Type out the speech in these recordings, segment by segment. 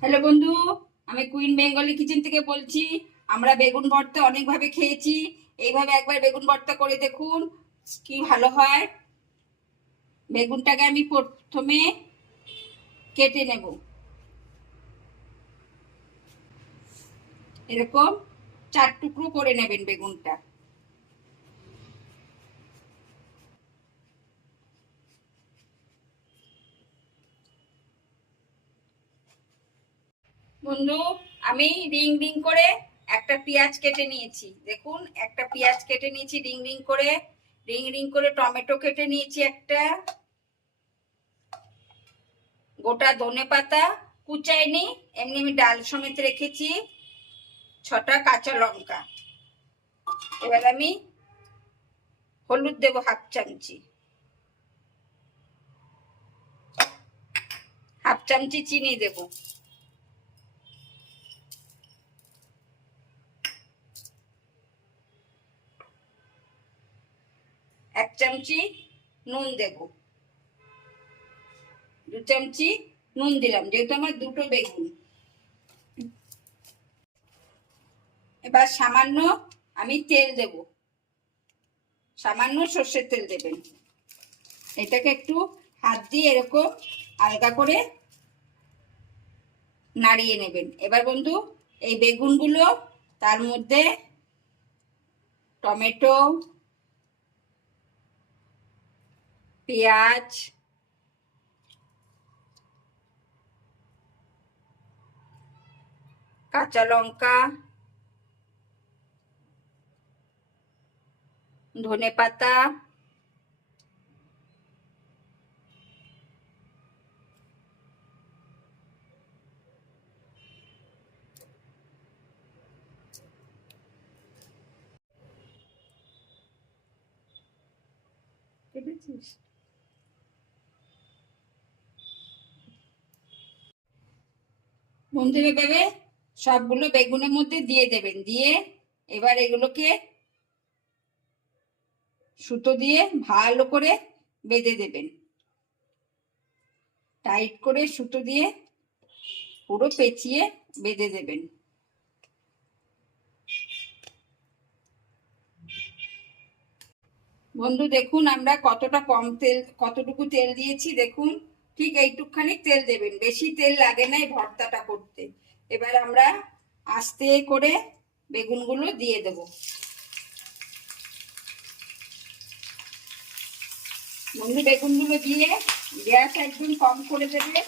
Hello বন্ধু, আমি queen Bengali kitchen থেকে বলছি। আমরা বেগুন ভর্তা অনেকভাবে খেয়েছি। এইভাবে একবার বেগুন ভর্তা করে দেখুন, কি ভালো হয়। বেগুনটাকে আমি প্রথমে কেটে নেব। এরকম চার টুকরো করে নেবেন বেগুনটা। বন্ধু, আমি রিং রিং করে একটা পেঁয়াজ কেটে নিয়েছি। দেখুন, একটা পেঁয়াজ কেটে নিয়েছি, রিং রিং করে, রিং রিং করে টমেটো কেটে নিয়েছি একটা। গোটা ধনে পাতা কুচাইনি এমনি আমি ডাল সমেত রেখেছি, ছটা কাঁচা লঙ্কা। এবার আমি হলুদ দেবো হাফ চামচি। হাফ চামচি চিনি দেবো এক চামচি নুন দেব। দু চামচি নুন দিলাম, যেহেতু আমার দুটো বেগুন। এবার সামান্য আমি তেল দেব। সামান্য সর্ষের তেল দেবেন। এটাকে একটু হাত দিয়ে এরকম আলগা করে নাড়িয়ে নেবেন। এবার বন্ধু, এই বেগুনগুলো তার মধ্যে টমেটো পেঁয়াজ কাঁচা লঙ্কা ধনে পাতা কেটেছিস বন্ধু এভাবে সবগুলো বেগুনের মধ্যে দিয়ে দেবেন। দিয়ে এবার এগুলোকে সুতো দিয়ে ভালো করে বেঁধে দেবেন। টাইট করে সুতো দিয়ে পুরো পেঁচিয়ে বেঁধে দেবেন। বন্ধু, দেখুন আমরা কতটা কম তেল, কতটুকু তেল দিয়েছি, দেখুন। ঠিক এইটুকখানি তেল দেবেন। বেশি তেল লাগে না এই ভর্তাটা করতে। এবার আমরা আস্তে করে বেগুনগুলো দিয়ে দেব। বন্ধু, বেগুনগুলো দিয়ে গ্যাস একদম কম করে দেবে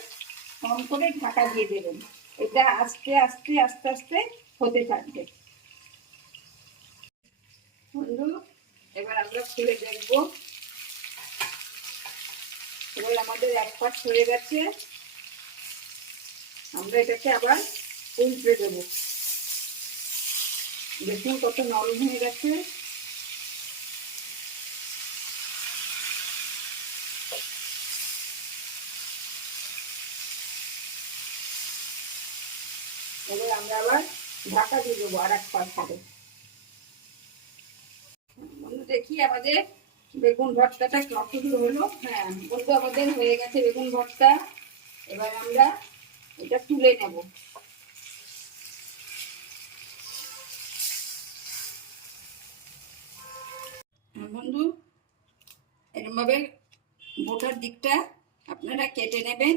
কম করে ঢাকা দিয়ে দেবেন। এটা আস্তে আস্তে আস্তে আস্তে হতে থাকবে। বন্ধু, এবার আমরা খুলে দেখব। এবার আমাদের এক পাশ হয়ে গেছে। আমরা এটাকে আবার উল্টে দেব। দেখুন কত নরম হয়ে গেছে। এবার আমরা আবার ঢাকা দিয়ে দেবো আর এক পাশ হবে দেখি আমাদের বেগুন ভর্তাটা কতদূর হলো? হ্যাঁ বলতো আমাদের হয়ে গেছে বেগুন ভর্তা। এবার আমরা এটা তুলে নেব। হ্যাঁ, বন্ধু এরমভাবে বোটার দিকটা আপনারা কেটে নেবেন।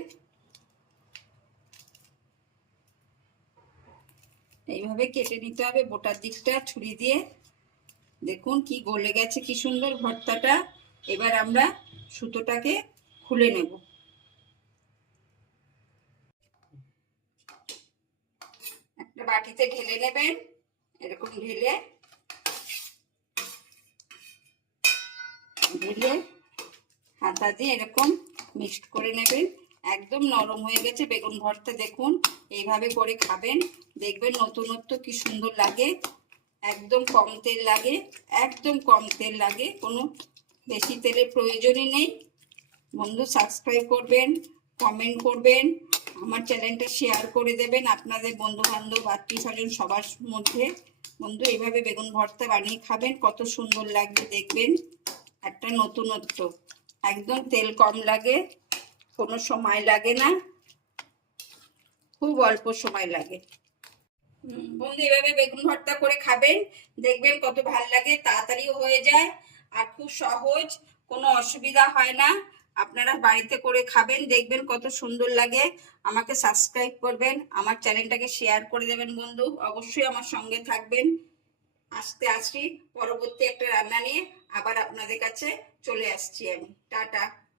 এইভাবে কেটে নিতে হবে বোটার দিকটা ছুরি দিয়ে। দেখুন কি গলে গেছে, কি সুন্দর ভর্তাটা। এবার আমরা সুতোটাকে খুলে নেব। একটা বাটিতে ঢেলে নেবেন, এরকম ঢেলে। ঢেলে হাতা দিয়ে এরকম মিক্সড করে নেবেন। একদম নরম হয়ে গেছে বেগুন ভর্তা, দেখুন। এইভাবে করে খাবেন। দেখবেন নতুনত্ব কি সুন্দর লাগে। একদম কম তেল লাগে, একদম কম তেল লাগে, কোনো বেশি তেলের প্রয়োজনই নেই। বন্ধু সাবস্ক্রাইব করবেন কমেন্ট করবেন, আমার চ্যানেলটা শেয়ার করে দেবেন আপনাদের বন্ধু বান্ধব আত্মীয় স্বজন সবার মধ্যে। বন্ধু, এইভাবে বেগুন ভর্তা বানিয়ে খাবেন, কত সুন্দর লাগবে দেখবেন। একটা নতুনত্ব। একদম তেল কম লাগে, কোনো সময় লাগে না, খুব অল্প সময় লাগে। বন্ধু, এভাবে বেগুন ভর্তা করে খাবেন। দেখবেন কত ভালো লাগে তাড়াতাড়িও হয়ে যায়। আর খুব সহজ, কোনো অসুবিধা হয় না। আপনারা বাড়িতে করে খাবেন, দেখবেন কত সুন্দর লাগে। আমাকে সাবস্ক্রাইব করবেন, আমার চ্যানেলটাকে শেয়ার করে দেবেন বন্ধু। অবশ্যই আমার সঙ্গে থাকবেন। আসতে আসি, পরবর্তী একটা রান্না নিয়ে আবার আপনাদের কাছে চলে আসছি আমি। টাটা।